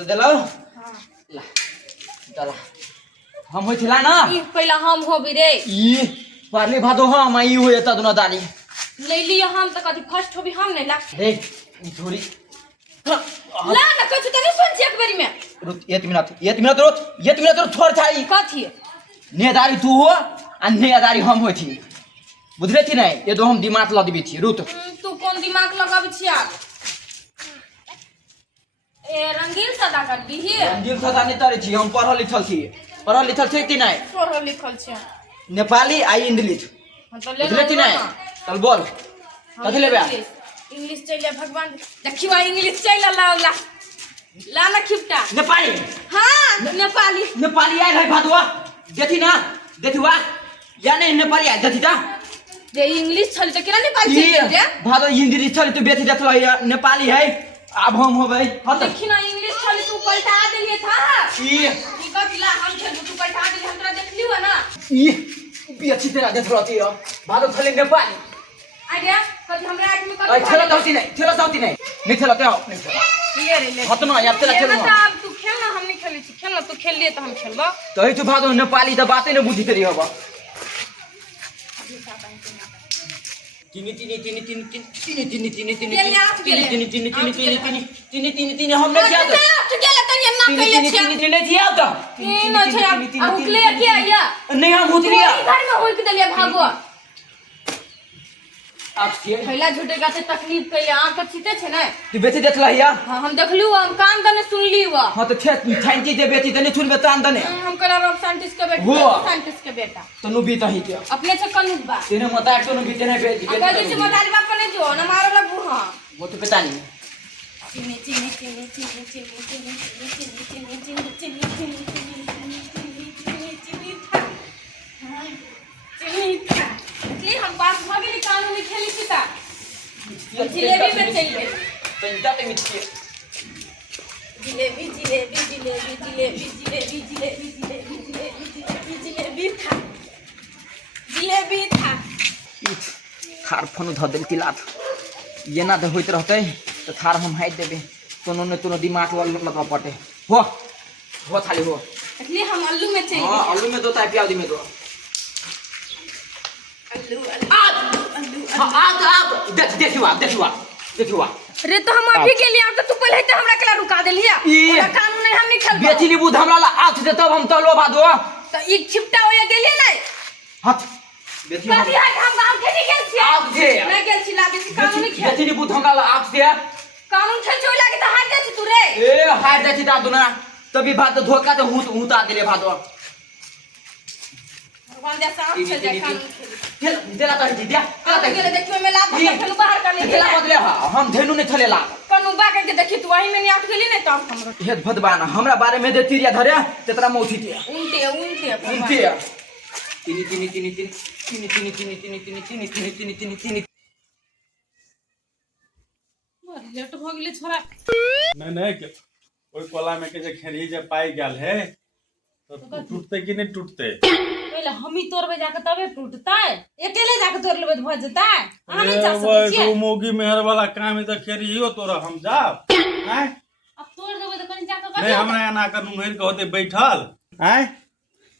मत देलो हां ला चला हम होय थिला ना ई पहिला हम होबी रे ई पारले भादो हम आई हो एता दुना दाली ले लियो हम त कथि फर्स्ट होबी हम नहीं ला रे ई थोड़ी ला ना कछु त नहीं सुन एक बारी में रुक 1 मिनट रुक छोड़ छाई कथि नेदारी तू हो आ नेदारी हम होय थी बुझले थी नहीं ये दो हम दिमाग लदबी थी रुत तू कौन दिमाग लगाबी छिया ए रंगीन सदा कर दी ही रंगीन सदा नहीं तरे छी हम पढ़ल लिखल छी कि नहीं पढ़ल लिखल छी नेपाली आई इंग्लिश मतलब बुझले थी नहीं चल बोल कथि लेबे इंग्लिश चले भगवान देखिवा इंग्लिश चले ला ला ना खिपटा नेपाली हां नेपाली आइ है भादवा देखिवा या नहीं नेपाली आइ देथि ता जे इंग्लिश छल त केना नेपाली रे भादो इंग्लिश छल तू बेथि देखलो नेपाली है अब हम होबै देखि ना इंग्लिश छल तू पलटा देलिए था ई कथला हम खेल तू पलटा देली हम तोरा देखलियो ना ई बेथि तेरा देखलो ती भादो छले नेपाली आइडिया कथि हमरा आँख में कथि ओए खेला तौती नहीं नहीं खेला ते आओ ये रे ले खत्म या तेरा खेल अब तू खेल ना हम नहीं खेली छी खेल ना तू खेल लिए तो हम खेलबो तो ही तू भादो नेपाली त बाते न बुद्धि तेरी होबा तीनी हम नहीं किया तो गेले तनी ना कइले छी तीनी दिया तो ई न छै अब ले के आया नहीं हम उतरिया घर में होई के देलिए भागो आप के पहला झूठे का से तकलीफ कइले आंख के छीते छै ना तू बेटी देखला हिया हां हम देखलु हम कान दने सुनली वा हां तो छे थैंकी दे बेटी तने सुनबे तान दने हम करा रब साइंटिस्ट के बेटा साइंटिस्ट के बेटा तनु भी तही के अपने से कनुक बा तेने मता तनु भी तेने बेटी अगर जैसे मदारी बाप ने जो न मारो लगू हां वो तो पता नहीं इसलिए हम पास भागे कानून में खेली सीता जिलेबी में चल गए पंजा ते मिट्टी जिलेबी था थार फोन ध देल किलात ये ना तो होइत रहते तो थार हम हाइट देबे तोनो ने तोनो दिमाग लगा पटे हो थाली हो इसलिए हम आलू में चाहिए हां आलू में दो ता प्याज में दो आलू देखिवा रे तो हम अभी के लिए तो तू पहले तो हमरा केला रुका देलिया ओला कानून नहीं हम नहीं खेलबो बेटी ली बुध हमरा ला आठ दे तब हम तलो भादो तो ई छिपटा होया गेलिए नहीं हाथ बेटी कथि है हम गांव के नहीं खेल छी आठ दे मैं गेल छी लागे छी कानून नहीं खेल बेटी ली बुध हमरा ला आठ दे कानून खेल छोड़ लागे तो हार जाय छी तू रे ए हार जाय छी ता दुना तभी भाद धोखा तो हुता दिले भादो भगवान जैसा आप चल जा कानून खेल देला तो दिया कला गेले देखियो में ला खेल बाहर कर ले देला बदले हम धेनु ने थले ला कनु बा के देखि तू वही में नहीं आउट गेली नहीं तब हम हेद भदबाना हमरा बारे में दे तिरिया धरे तेतरा मौथी दे उनते तीनी लेट भ गेले छोरा नहीं के ओई कोला में के जे खेरी जे पाई गेल है तो टूटते कि नहीं टूटते पहले हम ही तोड़बे जाके तबे टूटता है अकेले जाके तोड़ लेबे तो भ जता है आ नहीं जा सकै छी वो मोगी मेहर वाला काम है तो खेरी हियो तोरा हम जाब हैं अब तोड़ देबे तो कनी जाके नहीं हमरा एना कर मुहर के होते बैठल हैं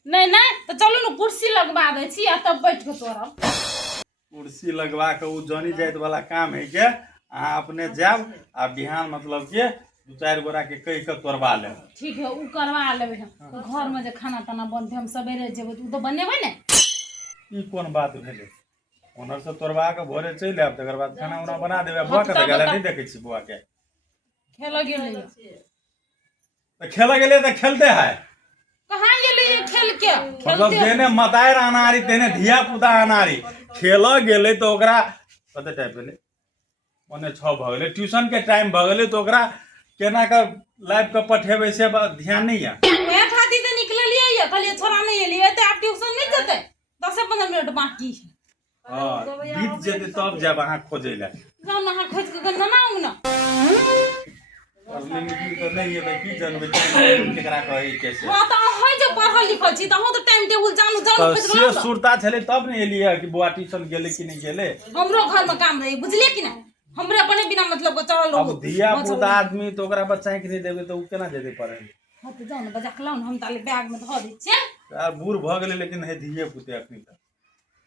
नहीं तो चलो न कुर्सी लगवा दे छी आ तब बैठ के तोड़ब कुर्सी लगवा के उ जानी जाइत वाला काम है के आ अपने जाब आ बिहान मतलब के दो चार गोरा के कह के तोड़वा ले ठीक है उ करवा लेबे तो घर में जे खाना ताना बनते हम सवेरे जेबे उ तो बनेबे ने ई कोन बात भेले ओनर से तोड़वा के भोरे चल आब तकर बाद खाना उना बना देबे बुआ के गेला नहीं देखै छी बुआ के खेल गेले तो खेला गेले तो खेलते है कहां गेले खेल के मतलब जेने मतायर अनारी तेने धिया पुता अनारी खेल गेले तो ओकरा कते टाइम भेले ओने 6 भ गेले ट्यूशन के टाइम भ गेले तो ओकरा केना का लाइव के पठेबे से ध्यान नहीं है ओए खाती तो निकललिए या खाली छोरा नहीं एलिए तो आप ट्यूशन नहीं जते 10-15 मिनट बाकी है हां बीत जेते तब जब अहाँ खोजे ले जाओ ना खोज के गन्ना ना आऊ ना और लिमिट तो नहीं है की जानबे केकरा कहि कैसे हां तो होय जे पढ़ल लिखल छी त हम तो टाइम टेबल जानू से सुरता छले तब नहीं एलिए कि बुआ ट्यूशन गेले कि नहीं गेले हमरो घर में काम रही बुझलिए कि ना हमरे अपने बिना मतलब का चढ़ल अब धिया पुता आदमी तो ओकरा बच्चा के नहीं देबे तो उ केना जेते पढ़े। हां तो जाओ ना बजा के लाओ ना हम ताले बैग में धो दै छियै। यार बूढ़ भ गेले लेकिन है धिये पुते अखनी तक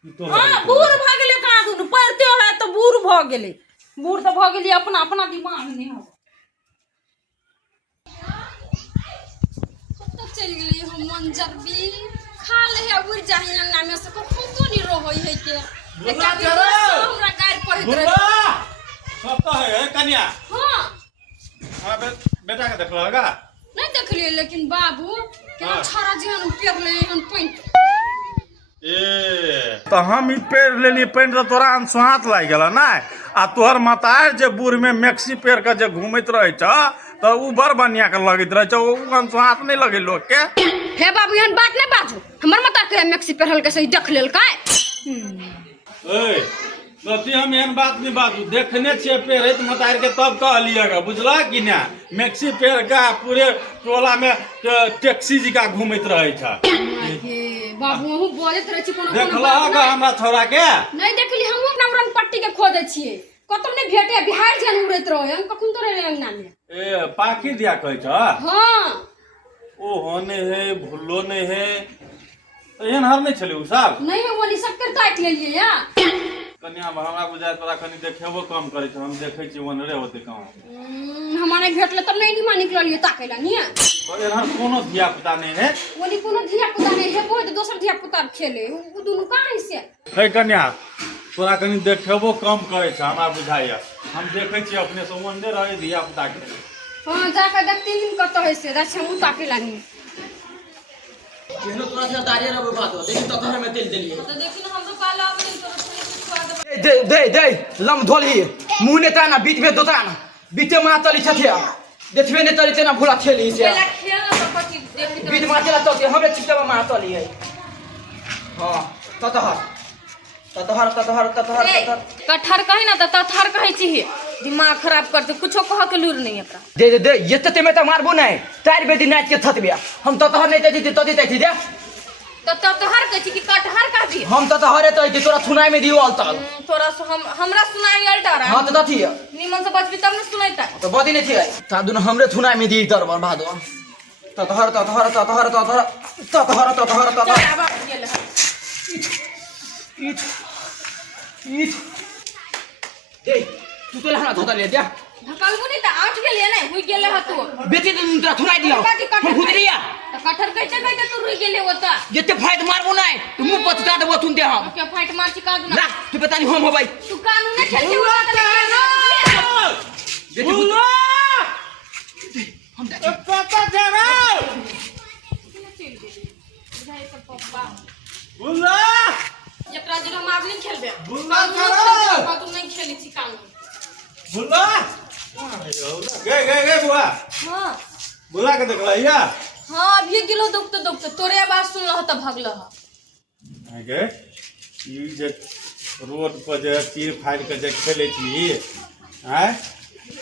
ई तो हां बूढ़ भ गेले कहां दुनु पढ़ते है तो बूढ़ भ गेले। बूढ़ तो भ गेली अपना अपना दिमाग नहीं हो। तो चल गेली हम मंजर भी खा ले है उड़ जाही अंगना में से को नहीं रहई है के बुला जरा हमरा गाड़ पड़त रहे। बुला सब तो है कन्या। हां हां बेटा के देखलगा नहीं देखलिए लेकिन बाबू केना छाड़ा जेहन पेर ले हन पैंट ए तो हम ई पेर लेली पैंट तो तोरा अनसुहात लाग गेल ना आ तोहर मतार जे बूढ़ में मैक्सी पेर के जे घूमैत रहे छ तो उ बड़ बढ़िया के लगैत रहे छ उ अनसुहात नहीं लगे लोग के। हे बाबू एहन बात नहीं बाजू हमर मता के मैक्सी पेरहल के सही देख लेल काय। ए नती हम एहन बात नहीं बाजू देखने छे पेरैत मतार के तब कहलिएगा बुझला कि ना मैक्सी पेर का पूरे टोला में टैक्सी जी का घूमैत रहे छ। हे बाबू हूं बोलत रहे छी कोनो देखलगा हमरा छोरा के नहीं देखली हम अपना रंग पट्टी के खोदै छिए कतम ने भेटे बिहार जन उड़ैत रहे हम कखन तो रे अंगना में। ए पाखी दिया कहै छ। हां ओ होने है भूलो नहीं है तो एहन हर नहीं छले उ साहब नहीं है वो निसक्कर काट लेलिए या कन्या हमरा बुझाय तोरा कनी देखेबो कम करे छ हम देखै छी वनरे होते कहूं हमारे भेटले तब नहीं निमा निकलिए ताकेला नहीं तो एहन कोनो धिया पुता नहीं है ओनी कोनो धिया पुता नहीं है बहुत दोसर धिया पुता खेले उ दोनों कहां से है कन्या तोरा कनी देखेबो कम करे छ हमरा बुझाय हम देखै छी अपने से वनरे रहे धिया पुता के। हां जाके देखती दिन कत है से रछ हम ताकेला नहीं केनो तोरा से दारिया रबे बात हो देखि तो घर में तेल देलिए तो देखी ना हम तो काला अब नहीं तो दे लम धोली मुंह ने ताना बीच में दोताना बीचे में तली छथिया देखबे ने तली तेना भूला खेली से पहले खेल तो पति देखी बीच में चला तो हमरे चिपटा में तली है। हां ततहर कटहर कहे ना तो तथर कहे छी दिमाग खराब करते कुछो कह के लूर नहीं एकरा। दे ये ते में तो मारबो नहीं तार बेदी नाच के थतबिया हम ततहर नहीं देती तो देती थी दे तो तथर कह छी कि कटहर कह दी हम ततहरे तो तोरा सुनाई में दियो अलतल तोरा हमरा सुनाई अल्टर हां तो थी निमन से बचबी तब न सुनाईता तो बदी नहीं थी तादुन हमरे सुनाई में दी तर बर्बादो ततहर दे तू तो लहना धोता ले दिया ढकलबो नहीं त आठ गेले नहीं हुई गेले ह तू बेटी दिन तोरा थुनाई दियो हम खुदरिया तो कटहर कैसे तू रुई गेले होता जते फाइट मारबो नहीं तू मुंह पचता देबो तुम दे हम क्या फाइट मार चिका दू ना तू पता नहीं हम हो भाई तू कानून नहीं खेलती हो बुला हम पता जरा बुला एकरा जरा मार नहीं खेलबे बुला करो तू नहीं खेली छी कानून बुला गे बुआ हां बुला के देखला या हां अभी गेलो दुख तोरे आवाज सुनल त भगल ह गे ई जे रोड पर जे तीर फाड़ के जे खेले छी हैं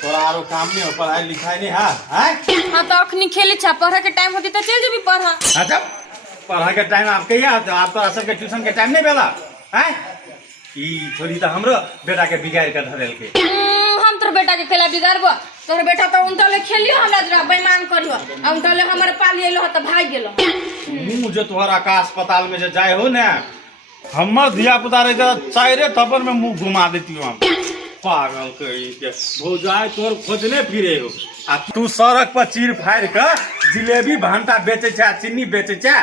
तोरा आरो काम नहीं हो पढ़ाई लिखाई नहीं हैं हां तो अखनी खेली छा पढ़े के टाइम होती त चल जेबी पढ़ा अच्छा पढ़ाई के टाइम आपके या आप तो सब के ट्यूशन के टाइम नहीं बेला हैं ई थोड़ी तो हमरो बेटा के बिगाड़ के धरेल के हम तोर बेटा के खेला बिगाड़बो तोर बेटा तो उनतले खेलियो हमरा जरा बेईमान करियो आ उनतले हमर पाली एलो त भाग गेलो मुंह जे तोहरा का अस्पताल में जे जाय हो ना हमर धिया पुता रे चारे थप्पड़ में मुंह घुमा देती हम पागल कही के हो जाए तोर खोजने फिरे हो आ तू सड़क पर चीर फाड़ के जिलेबी भंटा बेचे छा चीनी बेचे छा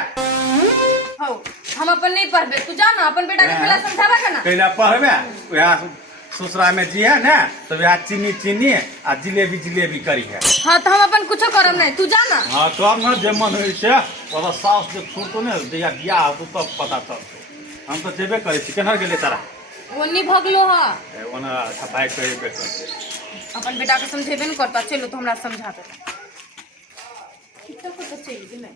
हो हम अपन नहीं पढ़बे तू जा ना अपन बेटा के खेला समझाबा के ना कैला पढ़बे वह ससुरा में जी है ना तो वह चीनी आ जिलेबी करी है। हां तो हम अपन कुछो करम नहीं तू जा ना हाँ तो अब ना जे मन हो से ओदा सास जे छोड़तो ने दिया बियाह हो तब पता चलतो हम तो जेबे करे छी केना गेले तारा ओनी भगलो ह ओना छपाई करे बेटा अपन बेटा के समझेबे न करता चलो तो हमरा समझा दे कितना को तो चल गेले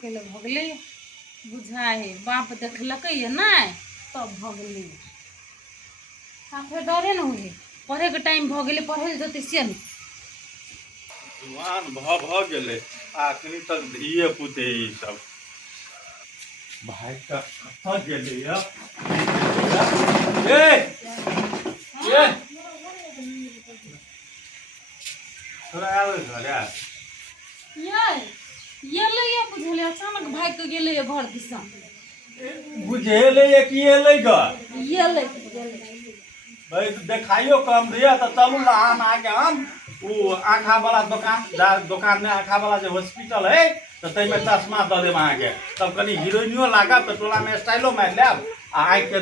के भगले बुझाए बाप देखलकै नहीं तब भगले साफे डरे न हुए पढ़े के टाइम भ गेले पढ़े जते से जुआन भ गेले आखिरी तक धिये पुते ई सब भाई का कथा गेले या ए थोड़ा आवे घरे ये ले ये बुझले अचानक भाग के गेले ये घर दिशा बुझेले ये किएले ग ये ले भाई देखाइयो कम दिया तो चलू ना हम आके हम वो आँखा वाला दुकान में आँखा वाला जो हॉस्पिटल है तो तई में चश्मा दे देम आके तब कनी हीरोइनियो लागा तो टोला में स्टाइलो मार लेब आ के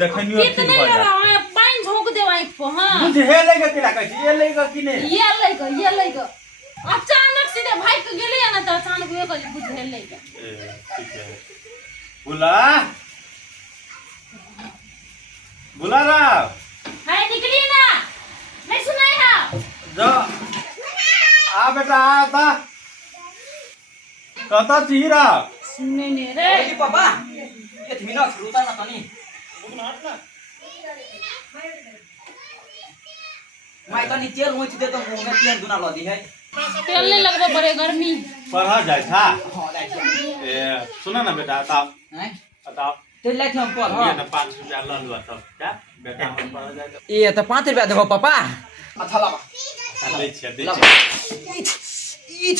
देखनियो ठीक कितने हो जाए लगा पानी झोंक दे आंख पर हां बुझेले ग किला कहै ये लेगा कि नहीं ये ले अचानक सीधे भाग के गेले ना तो अचानक ये कह बुझले ठीक है बुला राव हाय निकली ना नहीं सुनाई है जो आ बेटा आ था कता चीरा सुने ने रे ए पापा ये थिमिना छुटा ना तनी मैं तनी तेल मुछ दे तो मुंह में तेल दुना लदी है तेल नहीं लगबो बड़े गर्मी पढ़ा जाए था हां लाइट ए सुना ना बेटा बताओ हैं बताओ तेल लाइट हम पर ये हां ना 5 रुपया ल लो तब क्या बेटा हम पढ़ा जाए ये तो 5 रुपया देबो पापा अच्छा ला ले छे दे ईट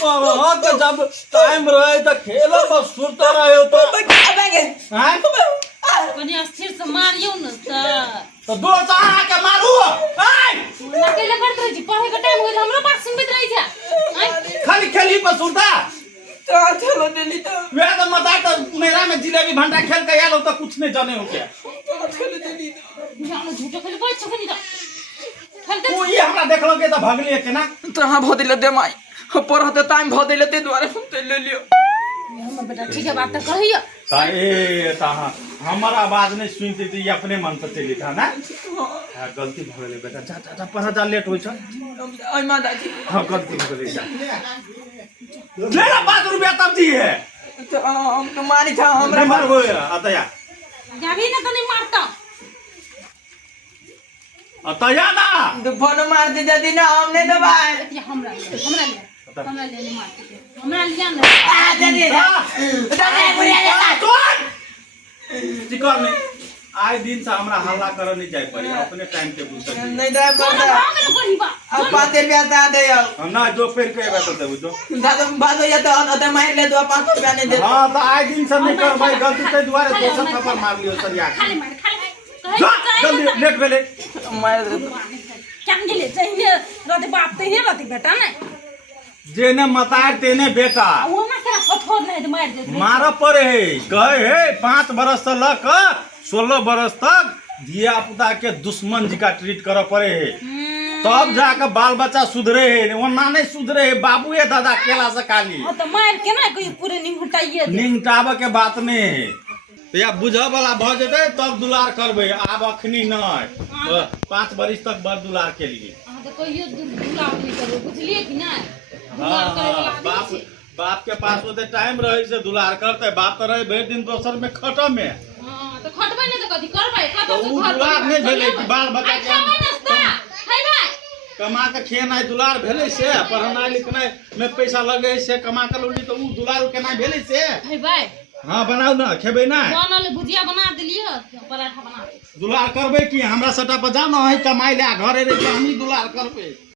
हाँ तो जब टाइम रहे तो खेलो बस सुनता रहे तो हैं कनी अस्थिर से मारियो न तो दो चार के मारू अकेले करत रही पढ़े का टाइम होई हमरो बात सुनबत रही जा खाली खेली पर सुनता तो चलो डेली तो वे तो मत तो मेरा में जिलेबी भंडा खेल के आलो तो कुछ नहीं जाने हो क्या चलो डेली हम झूठो खेले बैठ छकनी दा खेलते तू ये हमरा देखलो के तो भागलिए के ना तो हां भ दिले दे माई पर होते टाइम भ दिले ते द्वारे हम ते ले लियो हम बेटा ठीक है बात तो कहियो ता ए ता हमारा आवाज नहीं सुनती थी ये अपने मन से चली था ना हां गलती भ गेले बेटा जा जा पढ़ा जा लेट होई छ ओय मां दादी हां गलती भ गेले जा मेरा 5 रुपया तब दी है तो हम तो मारी था हमरा नंबर हो अतया जाबी ना तो नहीं मारता अतया ना तो फोन मार दे दादी ना हमने दबाए ये हमरा ले नहीं मारते हमरा लिया ना आ दादी दादी बुढ़िया चिकन में आए दिन से हमरा हल्ला कर नहीं जाए पड़ी अपने टाइम के बुझ सकते नहीं दे भाग में कोई बा अब 5 रुपया दा दे हम ना जो पेड़ के बैठो दे बुझो दादा बात या तो मार ले दो 5 रुपया नहीं दे हां तो आए दिन से नहीं कर भाई गलती से दुबारा दोसर थप्पड़ मार लियो सर यार खाली मार जा जल्दी लेट भेले मार क्या गेले चाहिए रते बाप ते हे रते बेटा ना जेने मतार तेने बेटा वो ना क्या कठोर नहीं तो मार दे मारा पड़े है कहे है 5 बरस से लेकर 16 बरस तक धिया पुता के दुश्मन जी का ट्रीट करे पड़े है तब जाकर बाल बच्चा सुधरे है वरना नहीं सुधरे है बाबू ये दादा केला से खाली तो मार के ना कोई पूरे नहीं हटाइए निंगटाबे के बात नहीं है तो या बुझ वाला भ जेते तब दुलार करबे आब अखनी नहीं 5 बरिस तक बड़ दुलार के लिए हां तो कोई दुलार नहीं करो बुझलिए कि ना हाँ बाप बाप के पास होते टाइम रहे से दुलार करते बाप तो रहे भर दिन दोसर में खटम में हां तो खटबै नहीं तो कथि करबै तो उ दुलार नहीं भेले कि बाल बच्चा के खाबै नाश्ता खैबै कमा के खेनाइ दुलार भेले से पढ़नाइ लिखनाइ में पैसा लगे से कमा के लोली तो उ दुलार केना भेले से खैबै हां बनाऊ ना खेबै ना बनल भुजिया बना देलिए पराठा बना दे दुलार करबै कि हमरा सटा पर जानो है कमाई ले घरे रे हम ही दुलार करबै